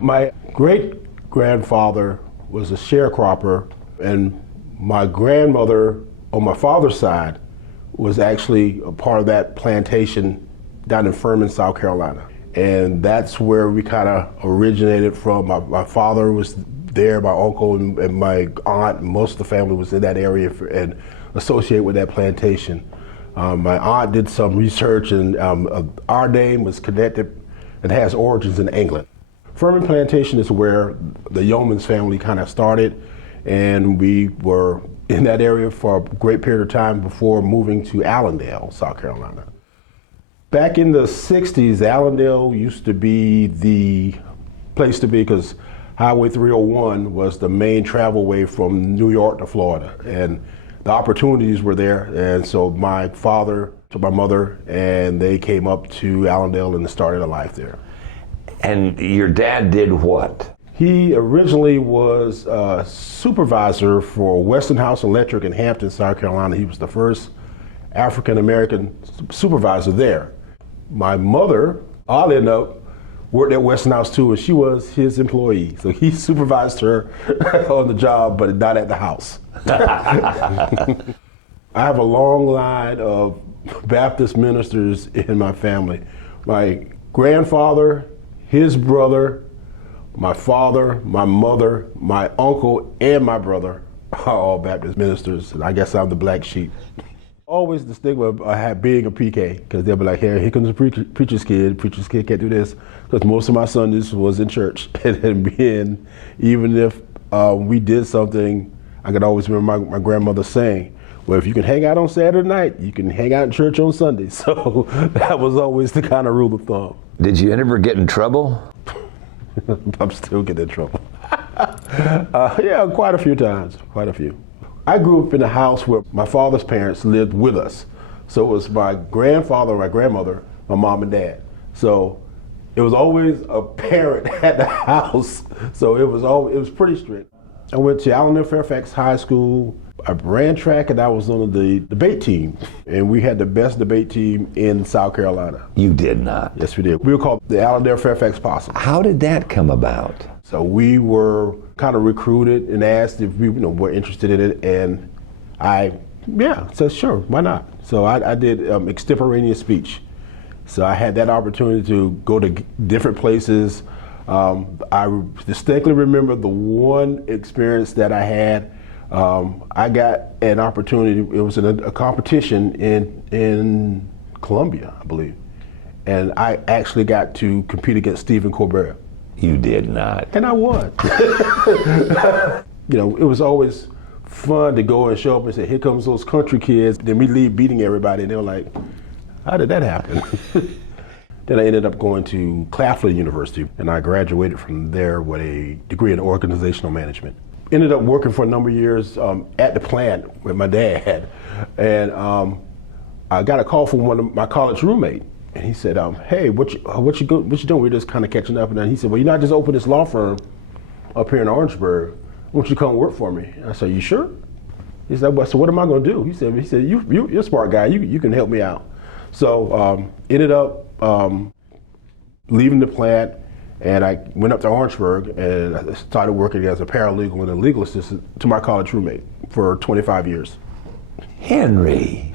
My great-grandfather was a sharecropper, and my grandmother on my father's side was actually a part of that plantation down in Furman, South Carolina. And that's where we kind of originated from. My father was there, my uncle and my aunt, most of the family was in that area and associated with that plantation. My aunt did some research, and our name was connected, it has origins in England. Furman Plantation is where the Youmans family kind of started, and we were in that area for a great period of time before moving to Allendale, South Carolina. Back in the 60s, Allendale used to be the place to be because Highway 301 was the main travel way from New York to Florida, and the opportunities were there. And so my father took my mother, and they came up to Allendale and started a life there. And your dad did what? He originally was a supervisor for Westinghouse Electric in Hampton, South Carolina. He was the first African-American supervisor there. My mother, oddly enough, worked at Westinghouse too, and she was his employee. So he supervised her on the job, but not at the house. I have a long line of Baptist ministers in my family. My grandfather, his brother, my father, my mother, my uncle, and my brother are all Baptist ministers, and I guess I'm the black sheep. Always the stigma of being a PK, because they'll be like, hey, here comes a preacher's kid can't do this, because most of my Sundays was in church. And even if we did something, I could always remember my grandmother saying, well, if you can hang out on Saturday night, you can hang out in church on Sunday. So that was always the kind of rule of thumb. Did you ever get in trouble? I'm still getting in trouble. Yeah, quite a few times, quite a few. I grew up in a house where my father's parents lived with us. So it was my grandfather, my grandmother, my mom and dad. So it was always a parent at the house. So it was pretty strict. I went to Allendale Fairfax High School. I ran track, and I was on the debate team. And we had the best debate team in South Carolina. You did not? Yes, we did. We were called the Allendale Fairfax Possum. How did that come about? So we were kind of recruited and asked if we were interested in it, and I said sure, why not? So I did extemporaneous speech. So I had that opportunity to go to different places. I distinctly remember the one experience that I had. I got an opportunity, it was a competition in Columbia, I believe, and I actually got to compete against Stephen Colbert. You did not. And I won. It was always fun to go and show up and say, here comes those country kids. Then we leave beating everybody, and they were like, how did that happen? Then I ended up going to Claflin University, and I graduated from there with a degree in organizational management. Ended up working for a number of years at the plant with my dad, and I got a call from one of my college roommates. And he said, hey, what you doing? We're just kind of catching up. And then he said, well, you know, I just opened this law firm up here in Orangeburg. Why don't you come work for me? And I said, you sure? He said, well, so what am I going to do? He said, you're a smart guy. You can help me out. So ended up leaving the plant, and I went up to Orangeburg, and I started working as a paralegal and a legal assistant to my college roommate for 25 years. Henry.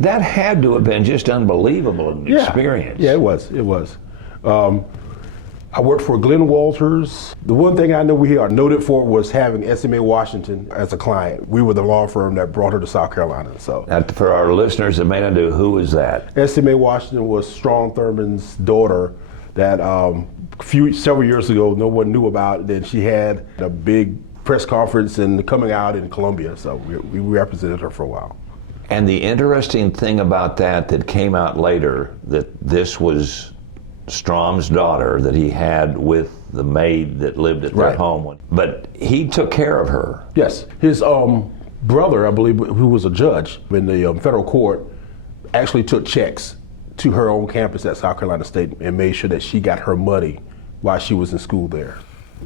That had to have been just unbelievable experience. Yeah, it was. I worked for Glenn Walters. The one thing I know we are noted for was having SMA Washington as a client. We were the law firm that brought her to South Carolina. So, for our listeners that may not know, who is that? SMA Washington was Strom Thurmond's daughter that several years ago no one knew about. Then she had a big press conference and coming out in Columbia. So we represented her for a while. And the interesting thing about that came out later, that this was Strom's daughter that he had with the maid that lived at their home. But he took care of her. Yes. His brother, I believe, who was a judge in the federal court, actually took checks to her own campus at South Carolina State and made sure that she got her money while she was in school there.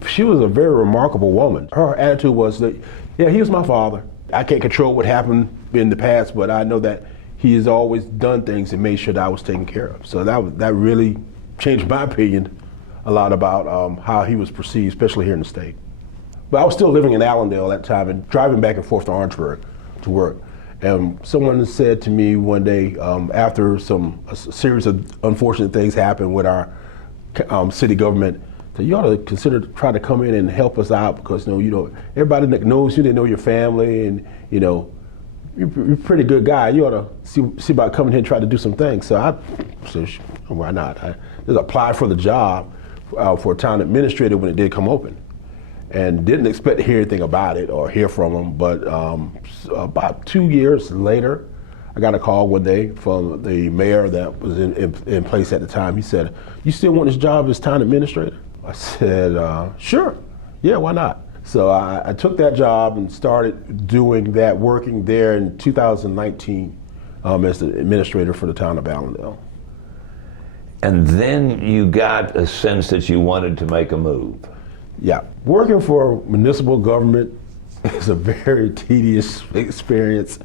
She was a very remarkable woman. Her attitude was that, yeah, he was my father. I can't control what happened in the past, but I know that he has always done things and made sure that I was taken care of. So that really changed my opinion a lot about how he was perceived, especially here in the state. But I was still living in Allendale at that time and driving back and forth to Orangeburg to work. And someone said to me one day, after a series of unfortunate things happened with our city government, that you ought to consider trying to come in and help us out because everybody that knows you, they know your family, and you're a pretty good guy. You ought to see about coming here and try to do some things. So I said, why not? I just applied for the job for a town administrator when it did come open, and didn't expect to hear anything about it or hear from them. But about 2 years later, I got a call one day from the mayor that was in place at the time. He said, "You still want this job as town administrator?" I said, "Sure, yeah, why not?" So I took that job and started doing that, working there in 2019 as the administrator for the town of Allendale. And then you got a sense that you wanted to make a move. Yeah, working for municipal government is a very tedious experience,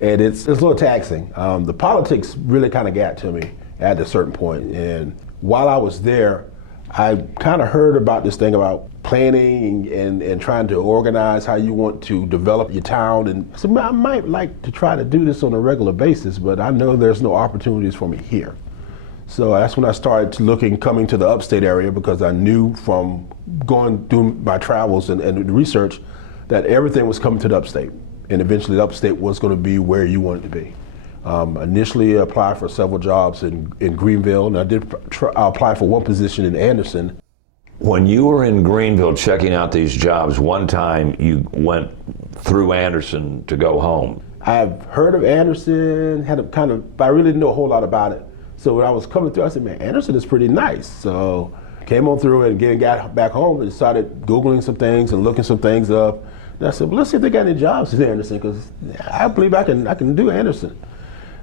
and it's a little taxing. The politics really kind of got to me at a certain point, and while I was there, I kind of heard about this thing about planning and trying to organize how you want to develop your town, and I said, I might like to try to do this on a regular basis, but I know there's no opportunities for me here. So that's when I started coming to the upstate area, because I knew from doing my travels and research that everything was coming to the upstate, and eventually the upstate was going to be where you wanted to be. Initially, I applied for several jobs in Greenville, and I did apply for one position in Anderson. When you were in Greenville checking out these jobs, one time you went through Anderson to go home. I've heard of Anderson, but I really didn't know a whole lot about it. So when I was coming through, I said, man, Anderson is pretty nice. So came on through and again got back home and started Googling some things and looking some things up. And I said, well, let's see if they got any jobs in Anderson, because I believe I can do Anderson.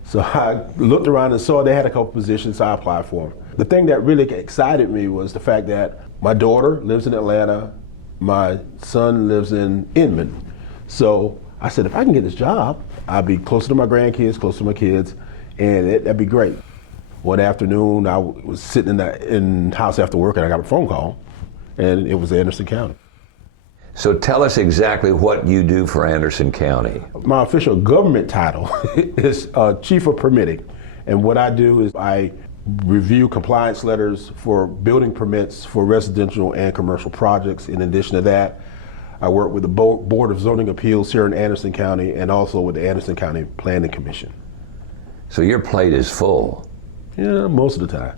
So I looked around and saw they had a couple positions, so I applied for them. The thing that really excited me was the fact that my daughter lives in Atlanta, my son lives in Inman. So I said, if I can get this job, I'll be closer to my grandkids, closer to my kids, and that'd be great. One afternoon, I was sitting in the house after work, and I got a phone call, and it was Anderson County. So tell us exactly what you do for Anderson County. My official government title is Chief of Permitting, and what I do is I review compliance letters for building permits for residential and commercial projects. In addition to that, I work with the Board of Zoning Appeals here in Anderson County, and also with the Anderson County Planning Commission. So your plate is full. Yeah, most of the time.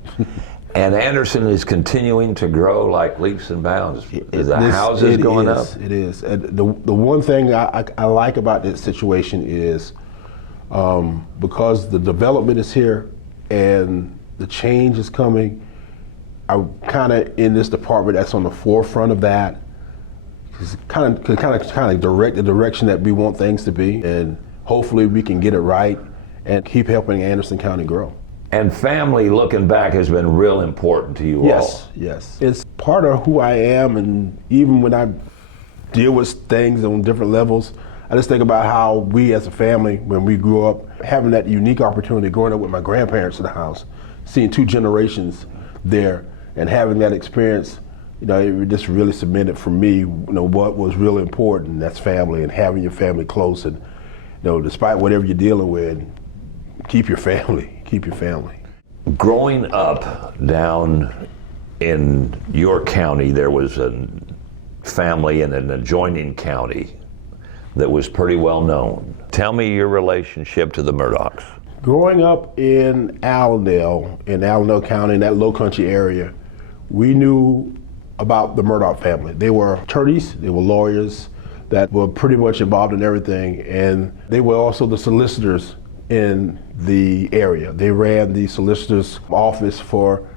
And Anderson is continuing to grow like leaps and bounds. Is the houses going up? It is. The one thing I like about this situation is because the development is here and the change is coming, I'm kind of in this department that's on the forefront of that. Kind of direct the direction that we want things to be, and hopefully we can get it right and keep helping Anderson County grow. And family, looking back, has been real important to you all. Yes. It's part of who I am, and even when I deal with things on different levels, I just think about how we as a family, when we grew up, having that unique opportunity growing up with my grandparents in the house, seeing two generations there, and having that experience, it just really cemented for me, what was really important, and that's family, and having your family close, and despite whatever you're dealing with, keep your family. Growing up down in your county, there was a family in an adjoining county that was pretty well known. Tell me your relationship to the Murdaughs. Growing up in Allendale County, in that low country area, we knew about the Murdaugh family. They were attorneys, they were lawyers that were pretty much involved in everything, and they were also the solicitors in the area. They ran the solicitor's office for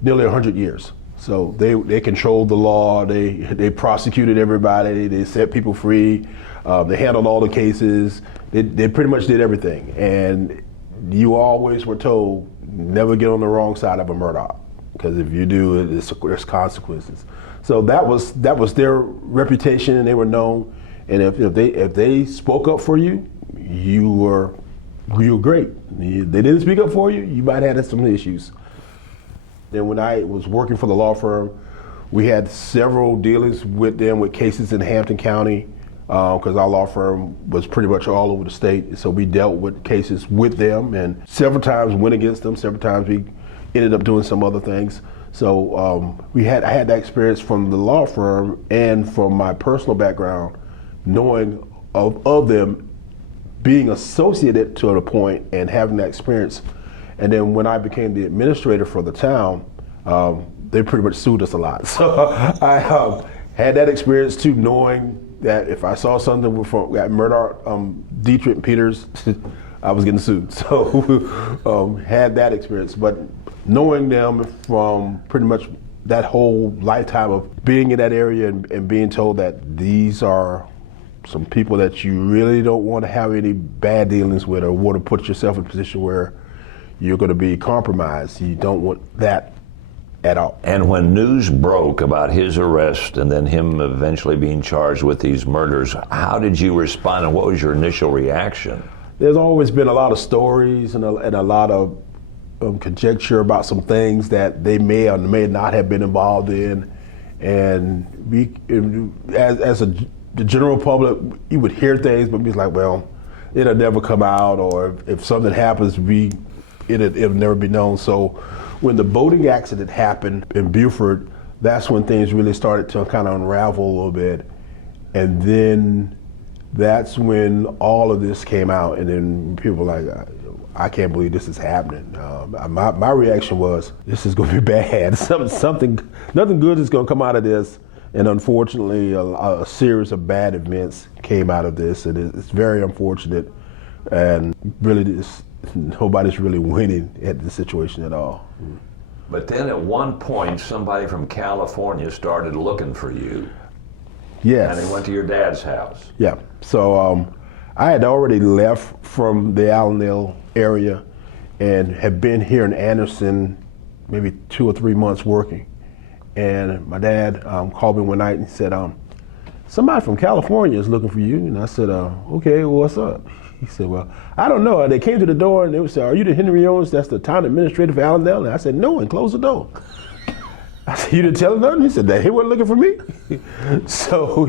nearly 100 years. So they controlled the law, they prosecuted everybody, they set people free, they handled all the cases, they pretty much did everything. And you always were told, never get on the wrong side of a Murdaugh, because if you do, there's consequences. So that was their reputation, and they were known. And if they spoke up for you, you were great. They didn't speak up for you, you might have had some issues. Then when I was working for the law firm, We had several dealings with them with cases in Hampton County because our law firm was pretty much all over the state. So we dealt with cases with them and several times went against them. Several times we ended up doing some other things. So I had that experience from the law firm and from my personal background, knowing of them, being associated to a point and having that experience. And then when I became the administrator for the town, they pretty much sued us a lot. So I had that experience too, knowing that if I saw something from Murdaugh, Dietrich, and Peters, I was getting sued. So had that experience. But knowing them from pretty much that whole lifetime of being in that area and being told that these are some people that you really don't want to have any bad dealings with or want to put yourself in a position where you're going to be compromised. You don't want that at all. And when news broke about his arrest and then him eventually being charged with these murders, how did you respond and what was your initial reaction? There's always been a lot of stories and a lot of conjecture about some things that they may or may not have been involved in. And we, as the general public, you would hear things, but be like, well, it'll never come out, or if something happens, it'll never be known. So when the boating accident happened in Beaufort, that's when things really started to kind of unravel a little bit. And then that's when all of this came out, and then people were like, I can't believe this is happening. My reaction was, this is going to be bad. Nothing good is going to come out of this. And unfortunately, a series of bad events came out of this, and it's very unfortunate. And really, nobody's really winning at the situation at all. But then at one point, somebody from California started looking for you. Yes. And they went to your dad's house. Yeah. So I had already left from the Allendale area and had been here in Anderson maybe 2 or 3 months working. And my dad called me one night and said, somebody from California is looking for you. And I said, okay, well, what's up? He said, well, I don't know. They came to the door and they said, are you the Henry Youmans? That's the town administrator for Allendale? And I said, no, and close the door. I said, you didn't tell him nothing? He said, he wasn't looking for me. So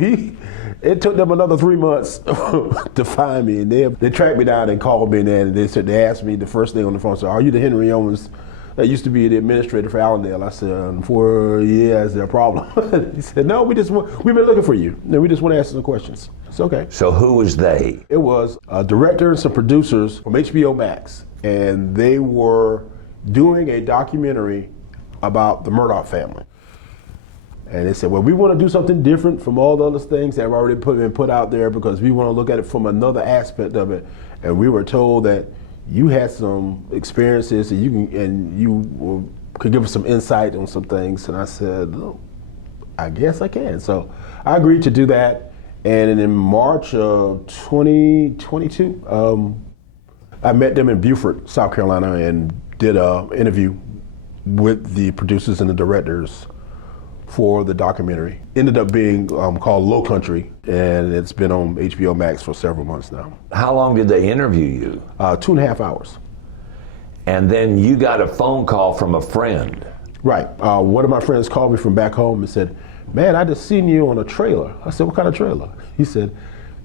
it took them another 3 months to find me. And they tracked me down and called me, and they asked me the first thing on the phone, so are you the Henry Youmans that used to be the administrator for Allendale? I said, is there a problem? He said, no, we've been looking for you. And we just want to ask some questions. It's okay. So who was they? It was a director and some producers from HBO Max, and they were doing a documentary about the Murdaugh family. And they said, well, we want to do something different from all the other things that have already been put out there because we want to look at it from another aspect of it. And we were told that you had some experiences and you could give us some insight on some things. And I said, oh, I guess I can. So I agreed to do that. And in March of 2022, I met them in Beaufort, South Carolina, and did an interview with the producers and the directors for the documentary. Ended up being called Low Country, and it's been on HBO Max for several months now. How long did they interview you? 2.5 hours. And then you got a phone call from a friend. Right. One of my friends called me from back home and said, man, I just seen you on a trailer. I said, what kind of trailer? He said,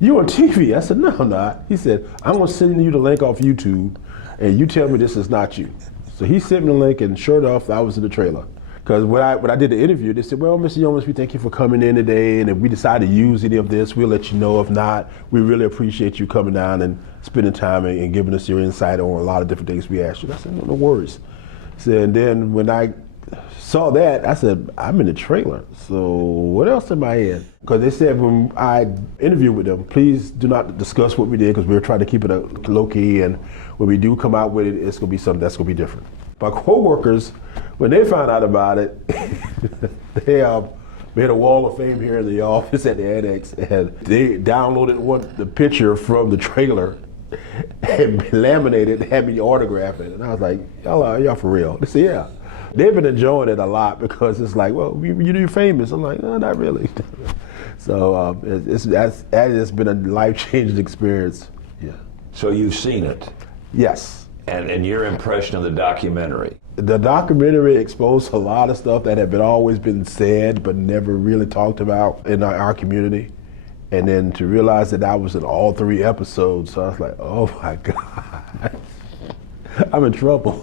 you on TV? I said, no, I'm not. He said, I'm going to send you the link off YouTube, and you tell me this is not you. So he sent me the link, and sure enough, I was in the trailer. Because when I did the interview, they said, well, Mr. Youmans, we thank you for coming in today, and if we decide to use any of this, we'll let you know. If not, we really appreciate you coming down and spending time and giving us your insight on a lot of different things we asked you. I said, no worries. So, and then when I saw that, I said, I'm in the trailer, so what else am I in? Because they said when I interviewed with them, please do not discuss what we did because we were trying to keep it low key, and when we do come out with it, it's going to be something that's going to be different. My coworkers, when they found out about it, they had a wall of fame here in the office at the annex, and they downloaded the picture from the trailer and laminated and had me autograph it. And I was like, y'all for real? They said, yeah. They've been enjoying it a lot because it's like, well, you're famous. I'm like, no, not really. So that has been a life-changing experience. Yeah. So you've seen it? Yes. And your impression of the documentary? The documentary exposed a lot of stuff that had always been said but never really talked about in our community. And then to realize that I was in all 3 episodes, so I was like, oh my God, I'm in trouble.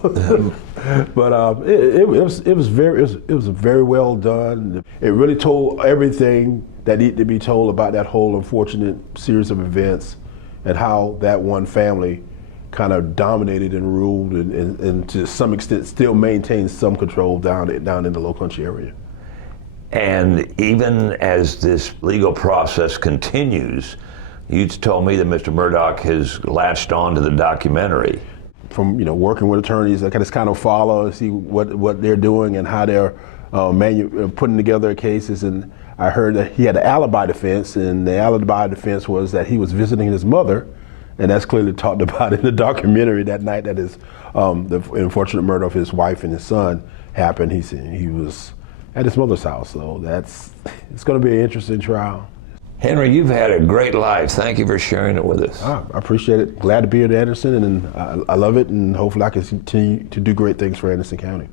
But it was very well done. It really told everything that needed to be told about that whole unfortunate series of events and how that one family kind of dominated and ruled and to some extent still maintains some control down in the Low Country area. And even as this legal process continues, you told me that Mr. Murdaugh has latched on to the documentary. From working with attorneys, I kind of follow and see what they're doing and how they're putting together cases. And I heard that he had an alibi defense, and the alibi defense was that he was visiting his mother, and that's clearly talked about in the documentary that night that the unfortunate murder of his wife and his son happened. He said he was at his mother's house, so it's going to be an interesting trial. Henry, you've had a great life. Thank you for sharing it with us. I appreciate it. Glad to be at Anderson, and I love it, and hopefully I can continue to do great things for Anderson County.